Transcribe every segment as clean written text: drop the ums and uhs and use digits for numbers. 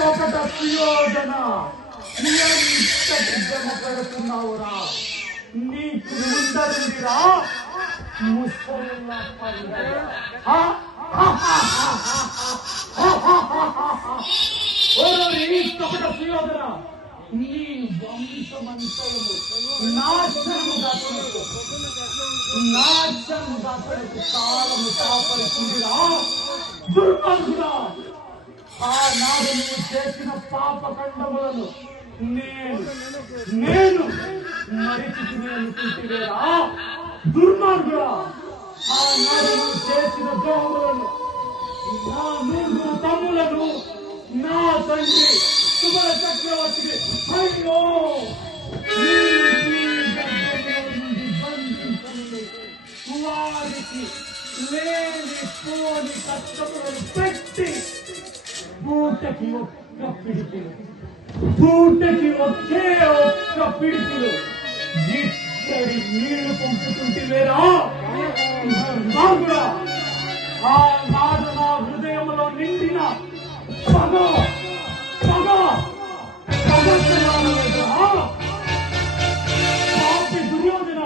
కపట సుయోధన ఎంతటి శ్రమ పెడుతున్నావురా? నీకు ఉండదురా ముసలిన పండుగ. కపట సుయోధన, నీ వంశమంతము నాశనముగా కాలము కాపడుతుందిరా దుర్మార్గుడా. ఆనాడు నువ్వు చేసిన పాపకండములను నేను మరిచితిని అనుకుంటున్నారా దుర్మార్గుడా. ఆనాడు నువ్వు చేసిన ద్రోహములను నా నూరు తమ్ములను నా తండ్రి సుమల చక్రవర్తికి అయ్యో వారికి లేని పోని కష్టములను పెట్టి పూటకి ఒకే ఒక్క పిడుపులు ఇక్కడి నీళ్లు పంపుతుంటే వేరా ఆనాడు నా హృదయంలో నిండిన పాపి దుర్యోధన,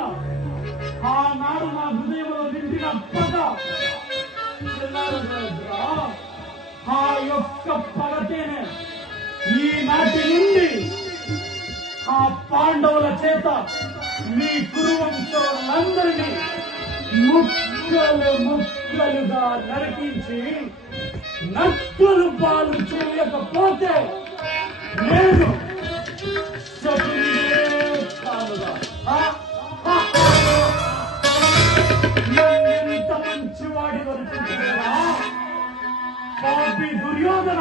ఆనాడు నా హృదయంలో నిండిన పగ ఆ యొక్క పగతేనే ఈనాటి నుండి ఆ పాండవుల చేత మీ కురువంశులందరినీ ముక్కలుగా నరికించి నక్కులు పాలు చేయకపోతే నేను ఎంత మంచివాడి వరుకుంటున్నా పాపి దుర్యోధన.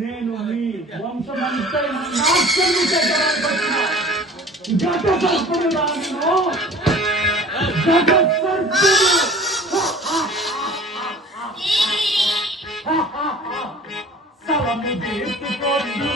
నేను మీ వంశమంతా నాశనం చేయడానికి వచ్చిన గత సర్పుడు రాను గత సర్పుడు. సలము తీసుకొని